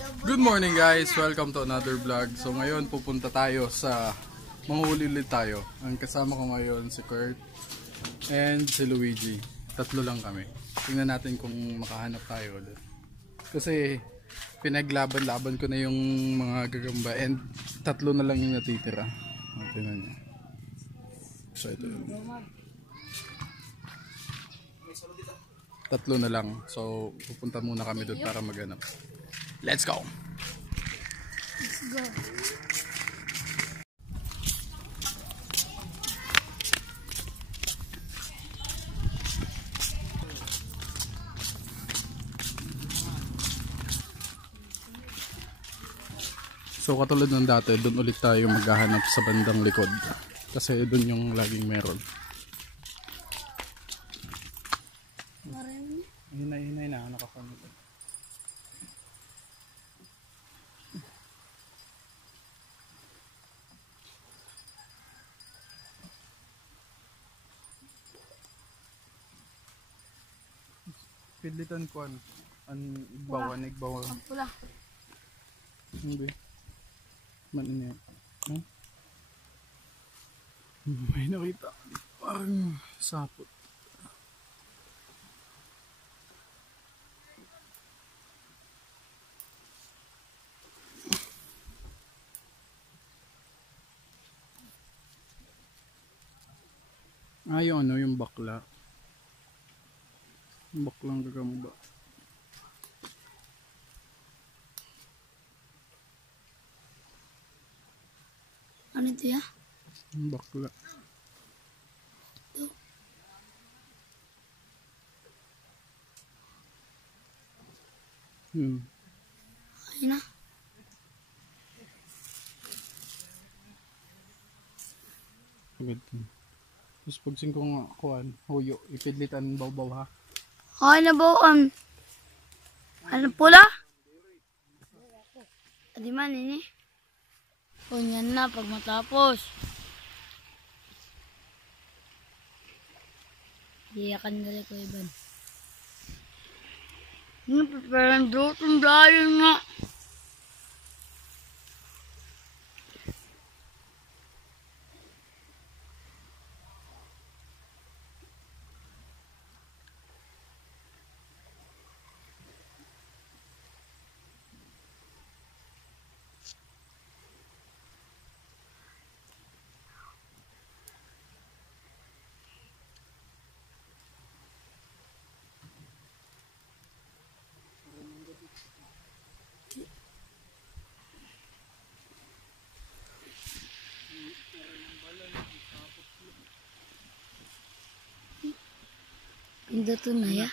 Good morning guys! Welcome to another vlog. So ngayon pupunta tayo sa manghuli ulit tayo. Ang kasama ko ngayon si Kurt and si Luigi. Tatlo lang kami. Tingnan natin kung makahanap tayo ulit. Kasi pinaglaban-laban ko na yung mga gagamba and tatlo na lang yung natitira. Tingnan nyo. So ito yun. Tatlo na lang. So pupunta muna kami doon para maghanap. Let's go! Let's go! So katulad ng dati, doon ulit tayo maghahanap sa bandang likod. Kasi doon yung laging meron. Hinay na, nakakamit. Pilitan ko ang igbawan. Ang pula. Hindi. Manin huh? May nakita. Parang sapot. Yung ano, yung bakla. Baklang gagamba. Ano ito ya? Bakla. Ito. Ayun na. Agad. Tapos pag singkong kuhan, huyo, ipidlitan baw-baw ha. Ay na ba? Ano pula? Adi man ini. Kunyan na pag matapos. Iyakan dali ko iban. Parang drotong dahil nga. Pinda to na ya.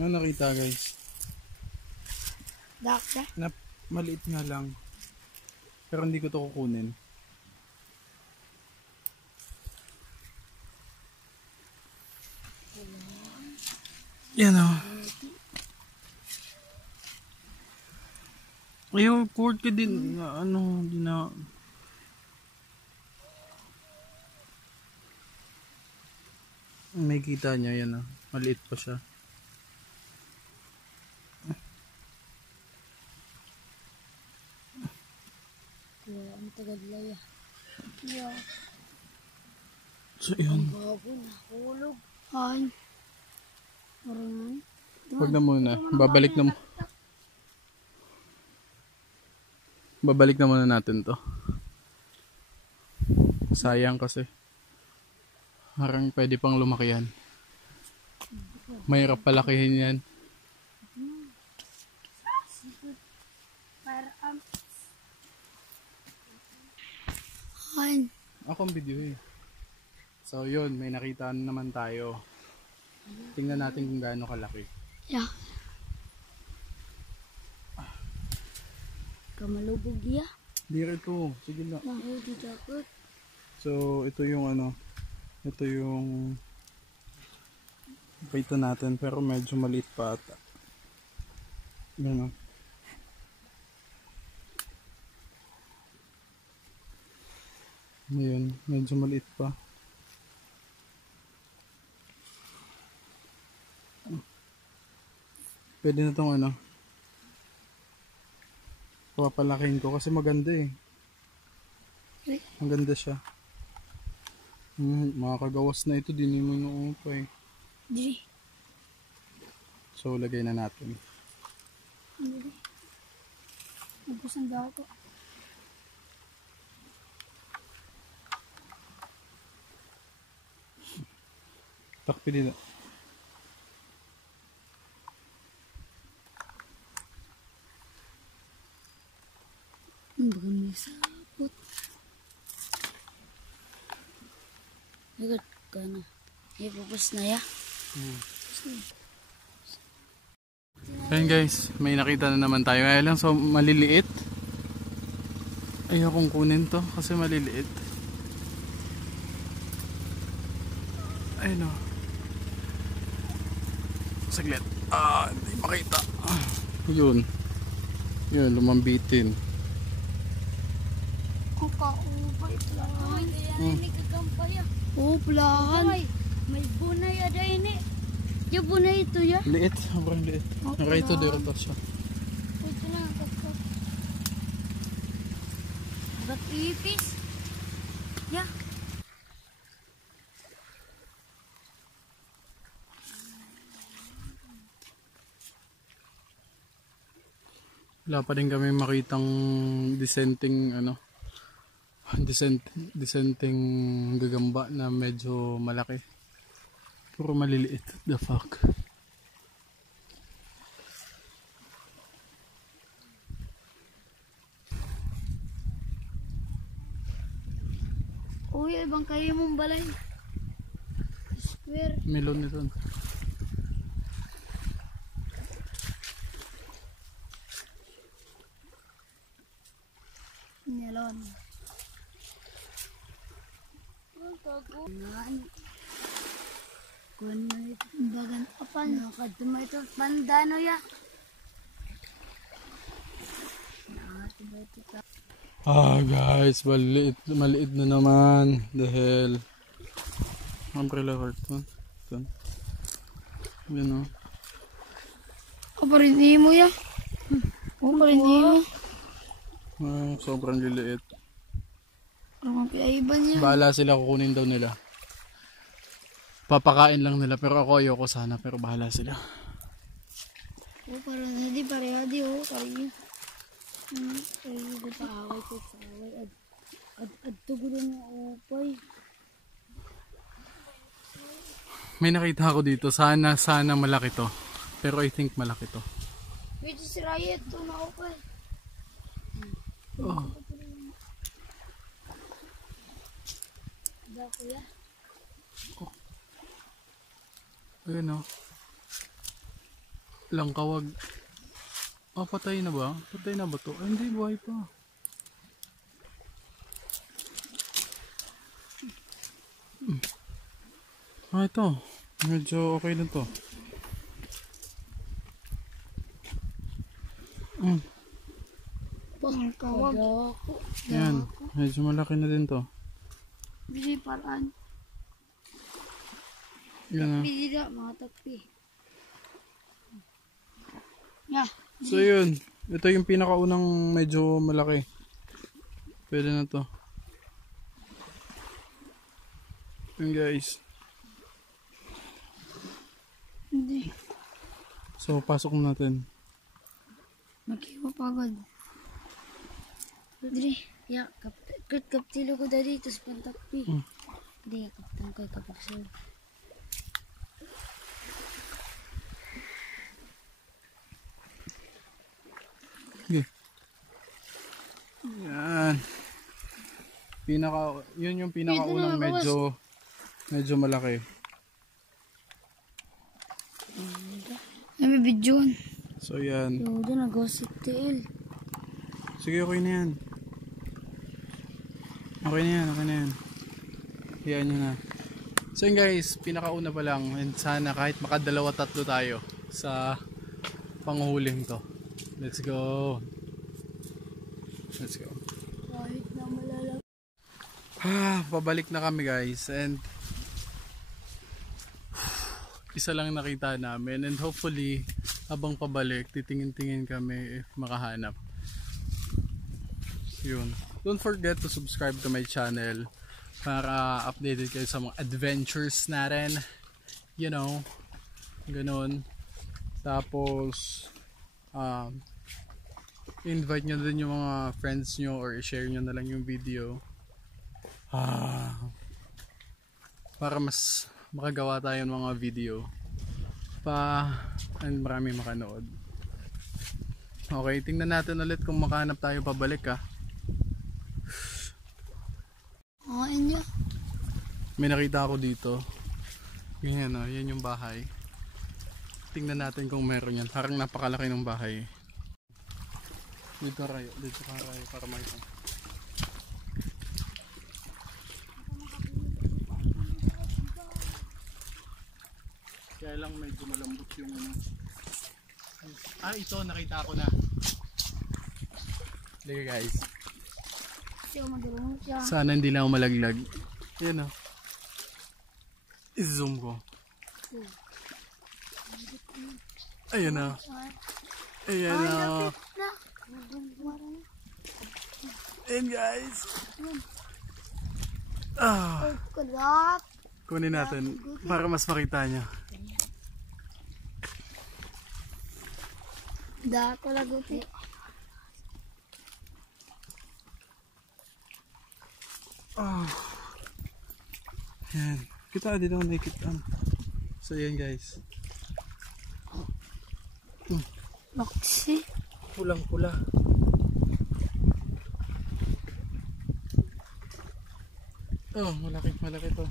Ano nakita guys? Daksa? Maliit nga lang. Pero hindi ko to kukunin. Yan o. Ayaw, cord ka din. Ano, di na. May kita niya yan o. Maliit pa siya. Ang tagadlaya. Yeah. So yun. Ang babo na. Hulog. Ay. Marangan. Huwag na muna. Babalik na muna natin to. Sayang kasi. Parang pwede pang lumaki yan. Mahirap palakihin yan. Ay. Akong video eh. So yun, may nakita naman tayo. Tingnan natin kung gaano kalaki. Yeah. Kamalubog ya. Dito, sige na. Mahuli dapat. So ito yung ano. Ito yung pito natin pero medyo maliit pa ata. Yan o. Ngayon, medyo maliit pa. Pwede na tong ano. Papalakin ko kasi maganda eh. Maganda siya. Makakagawas na ito. Di mo inuupa eh. Di. So lagay na natin. Di. Ubus ang dako. Takpi nila. Baka may sapot. Agad ka na. Ipupus na ya. Ayan guys, may nakita na naman tayo. Kaya lang, so maliliit. Ayokong kunin to kasi maliliit. Ayun o. Saglit. Hindi makita. Yun. Yun, lumambitin. Ang kaubay, plahan. May kakampaya. Oo, plahan. May bunay ada ini. Yung bunay ito ya. Liit, sobrang liit. Nakaito dito siya. Ito na, kakak. Ba't ipis? Ya. Wala pa din kami makitang dissenting ano. Dissenting gagamba na medyo malaki. Puro maliliit. The fuck. Uy, ibang kayo mong balay. Square. Melon nito. Melon. Ang tago. Kuan na ito. Bagan apan. Nakaduma ito. Pandano ya. Nakaduma ito. Guys, maliit na naman. The hell. Umbrella carton. Ito. Yan o. Kaparin mo ya. Kaparin mo. Sobrang liliit. Ang pinaiban niya. Bahala sila, kukunin daw nila. Papakain lang nila, pero ako ayoko sana, pero bahala sila. Oh, parang hindi pareha di oh, kayo. Kayo ko paaway ko sa away. Ad tugulo na upay. May nakita ako dito, sana malaki to. Pero I think malaki to. Medyo si Riot to na upay. Oh. Da kuya. Ayun o. Langkawag. Patay na ba? Patay na ba to? Ay, hindi, buhay pa. Ito. Medyo okay na to. Pangkawag. Yan. Medyo malaki na din to. Bili paraan. Yan o. Bili na mga takpi. Yeah. So yun. Ito yung pinakaunang medyo malaki. Pwede na to. Yun guys. Hindi. So pasok natin. Magkipapagod. Dili. Ya, kaptilo ko dali, tapos pantakpi. Hindi, kaptang ko kapag sir. Okay. Yan. Yun yung pinakaunang medyo malaki. May bidyon. So yan. Yo, doon nag-gossip tail. Sige, okay na yan. Okay na yan, okay na yan. Yan nyo na. So yun guys, pinakauna pa lang. And sana kahit makadalawa tatlo tayo sa panghuling to. Let's go. Let's go. Kahit na malalag. Pabalik na kami guys. And isa lang nakita namin. And hopefully habang pabalik titingin-tingin kami if makahanap. Yun. Don't forget to subscribe to my channel para updated kayo sa mga adventures natin. You know, ganun. Tapos invite nyo din yung mga friends nyo or i-share nyo na lang yung video para mas makagawa tayo ng mga video pa and marami makanood. Okay, tingnan natin ulit kung makahanap tayo pabalik Inyo. May nakita ako dito. Yan yan yung bahay. Tingnan natin kung meron yan. Parang napakalaki ng bahay. Dito kayo para makita. Kaya lang medyo malambot yung ito nakita ko na. Sige guys. Sana hindi lang ako malaglag. Yan i-zoom ko. Ayan na. Ayan na. Ayan guys. Kunin natin para mas makita nyo. Dako laguti. Ayan. Kita dito nakikita. So ayan guys. Maksi. Pulang-pula. Malaki to.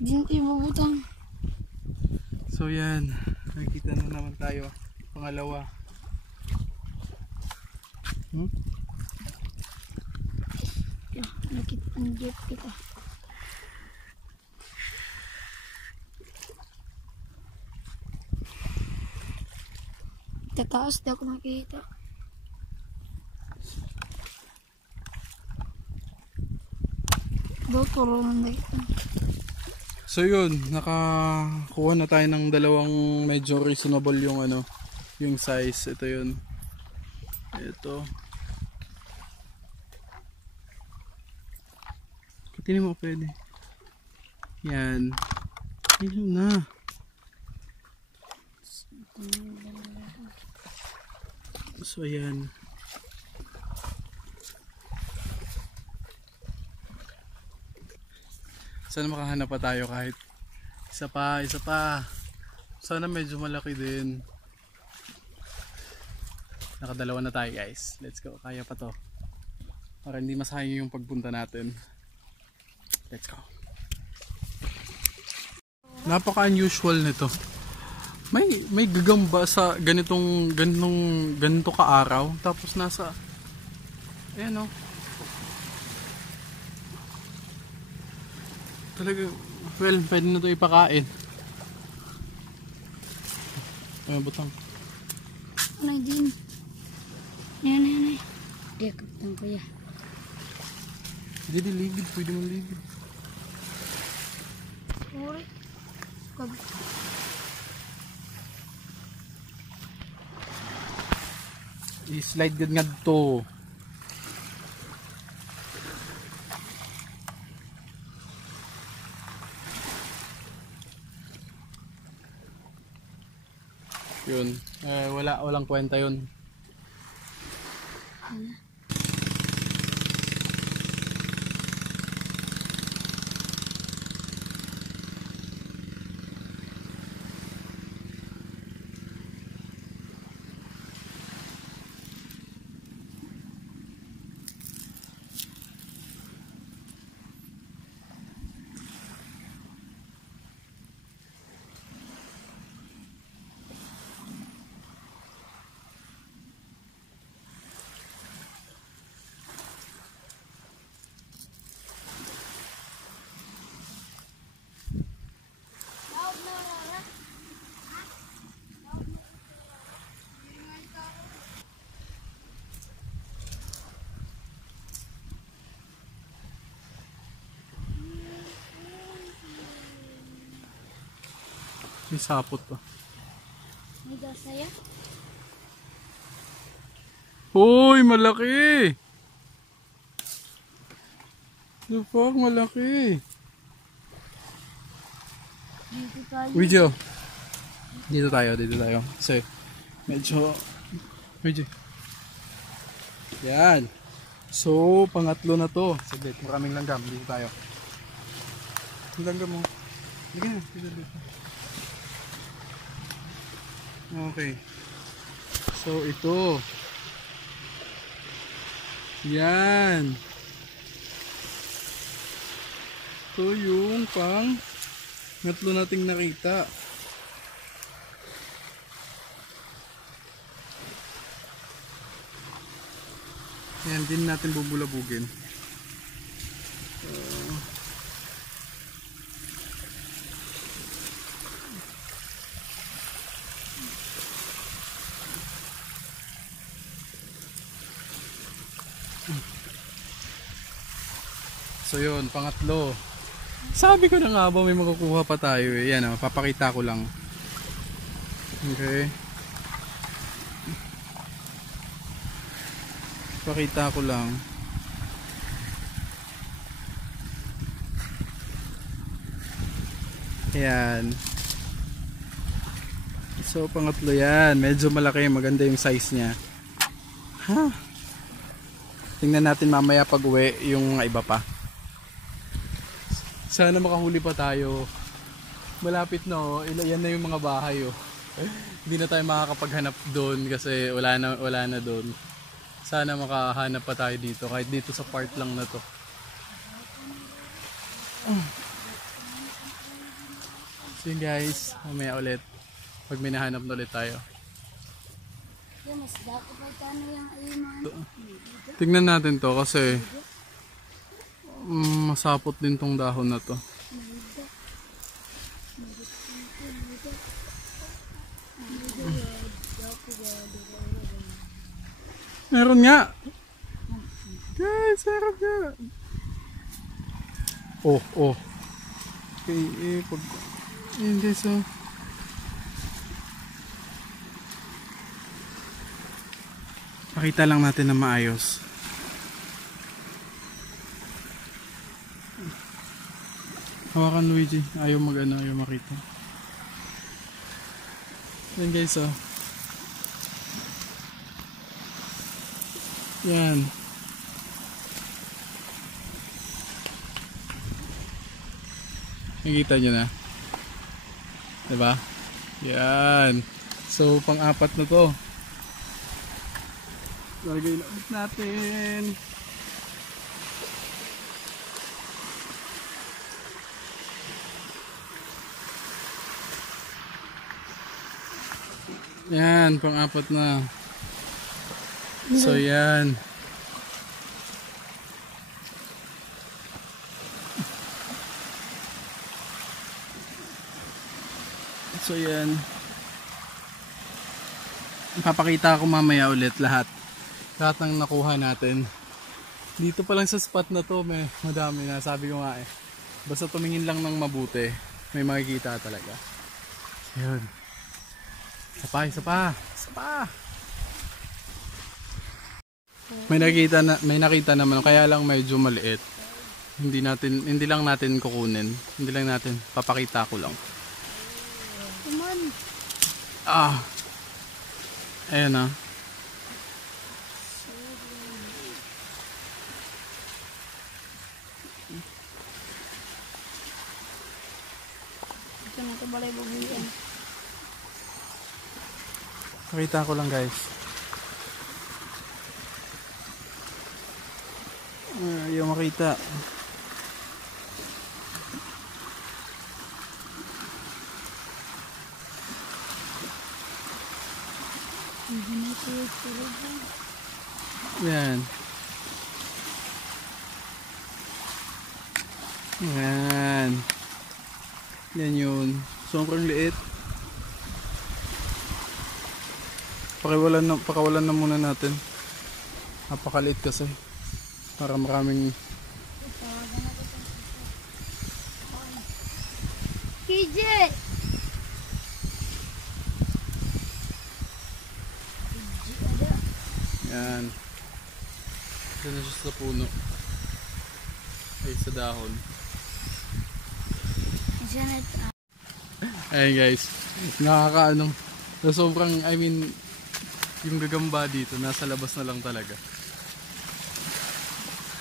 Dito ibubutang. So yan, nakikita na naman tayo. Pangalawa. Nakita ang jeep kita. Tataas daw ako nakita. Doktor lang nakita. So yun, nakakuha na tayo ng dalawang medyo reasonable yung yung size. Ito yun. Ito. Katinin mo pwede. Yan. Ayun na. So ayan. Sana makahanap pa tayo kahit isa pa. Sana medyo malaki din. Nakadalawa na tayo guys. Let's go. Kaya pa to. Para hindi masayang yung pagpunta natin. Let's go. Napaka-unusual nito. May gagamba sa ganito ka-araw. Tapos nasa ayan talaga, well, pwede na ito ipakain. Ay, butang. Ano din? Yan. Dia kapitang ko ya. Hindi ligid, pwede mong ligid. Uri. I-slide gud nga to. Yun. Walang kwenta yun. May sapot pa. Nida saya. Uy, malaki! The fuck, malaki! Dito tayo. Video. Dito tayo. Kasi medyo yan. So, pangatlo na to. Saglit, maraming langgam. Dito tayo. Yung langgam mo. Sige na, dito. Okay. So, ito. Yan. Ito yung pangatlo nating nakita. Yan, din natin bubulabugin. So yun, pangatlo. Sabi ko na nga ba may makukuha pa tayo eh. Yan, papakita ko lang. Okay. Pakita ko lang. Ayan. So pangatlo yan. Medyo malaki. Maganda yung size niya. Ha? Tingnan natin mamaya pag uwi yung mga iba pa. Sana makahuli pa tayo. Malapit na oh. Yan na yung mga bahay oh. Hindi na tayo makakapaghanap doon kasi wala na doon. Sana makahanap pa tayo dito kahit dito sa part lang na to. So yun guys, mamaya ulit pag may nahanap na ulit tayo. Tignan natin to kasi masapot din tong dahon na to. Meron nga. Guys, meron nga. Oh. Okay, pag... Ayan guys, oh. Pakita lang natin na maayos. Hawakan Luigi. Ayaw ayaw makita. Ayan guys, oh. Yan. Nakikita nyo na. Diba? Yan. So, pang-apat na to. Lagay na ulit natin. Yan, pang-apat na. So yan. So yan. Papakita ko mamaya ulit lahat ng nakuha natin. Dito pa lang sa spot na to, madami na. Sabi ko nga eh. Basta tumingin lang ng mabuti, may makikita talaga. Yun. Isa pa. May nakita naman, kaya lang medyo maliit. Hindi lang natin kukunin. Hindi lang natin, papakita ko lang. Ayan ah. Ito na ito balay bubuyan. Pakita ko lang guys. Ayaw makita. Yan. Yan yun. Sobrang liit. Pakawalan na muna natin. Napakaliit kasi. Para maraming... KJ! Yan. Diyan na siya sa puno. Ay, sa dahon. Ayan guys. Nakakaano. Sobrang, I mean, yung gagamba dito, nasa labas na lang talaga.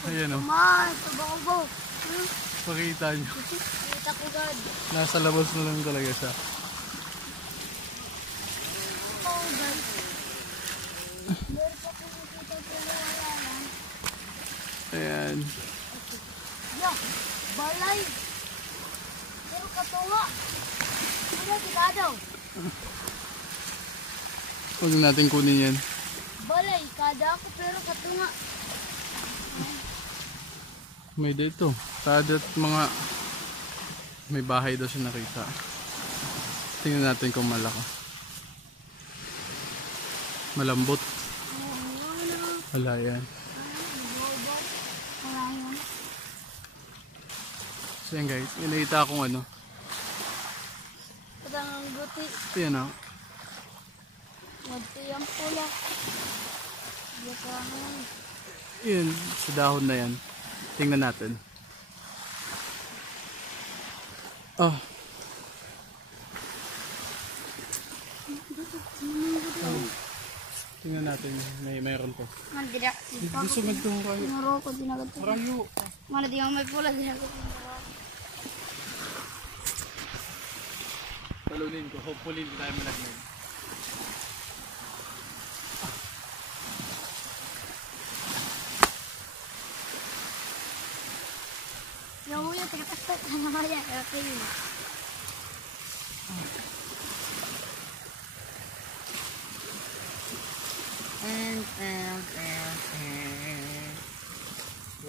Ayan o. Pakita nyo. Nasa labas na lang talaga siya. Ayan. Yo, balay. Pero katuwa. Ano sigado? Huwag natin kunin yan. Balay, kada ako pero katuwa. May dito. Kada mga may bahay daw siya nakita. Tingnan natin kung malaki. Malambot. Wala yan. So yan guys, inakita akong ano. Padang guti. Yan o. Guti ang pula. Yan, sa dahon na yan. Tingnan natin. Oh. Tingnan natin, mayroon po. Mandira. Gusto mo itong kayo. Naro ko dinagad ko. Rayo. Mana di may pula dinagad ko. Talunin ko, hopefully hindi tayo malaglag. Yung uya, tagapastak na naman yan. Okay yun.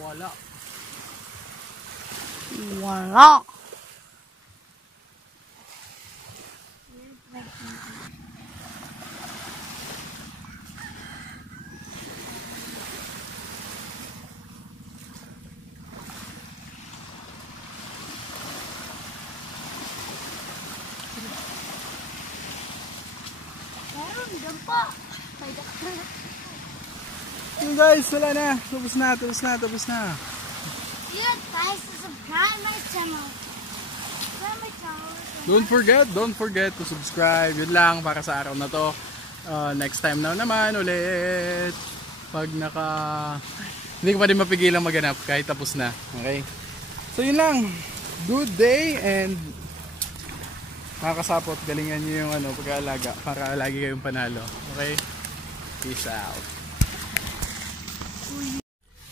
Wala. Wala. Meron, dampa. May dakta. Yung guys, wala na. Tapos na, tapos na, tapos na. Yun, guys, subscribe my channel. Subscribe my channel. Don't forget to subscribe. Yun lang para sa araw na to. Next time na naman ulit. Pag hindi ko pa rin mapigilang maganap kahit tapos na. Okay? So yun lang. Good day and makakasapot. Galingan nyo yung pag-aalaga para lagi kayong panalo. Okay? Peace out.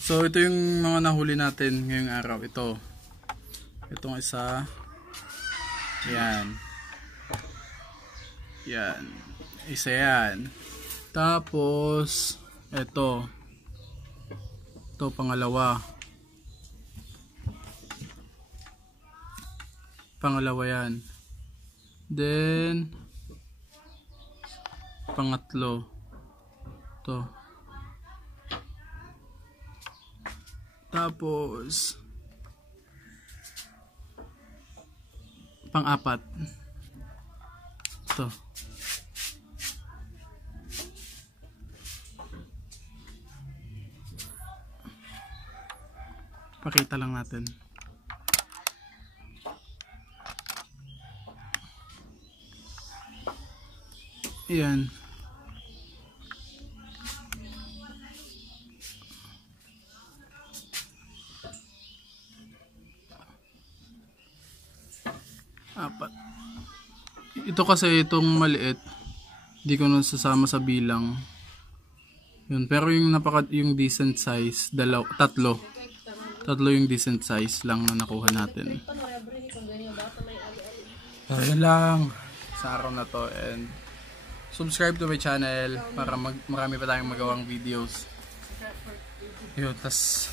So ito yung mga nahuli natin ngayong araw. Itong isa. Yan. Yan. Isa yan. Tapos ito pangalawa. Pangalawa yan. Then pangatlo. Ito. Tapos pang-apat. Ito. Pakita lang natin. Ayan. Apat. Ito kasi itong maliit, hindi ko na sasama sa bilang. Yun, pero yung yung decent size, tatlo yung decent size lang na nakuha natin. Yun lang sa araw na to, and subscribe to my channel para marami pa tayong magawang videos. Yun, tas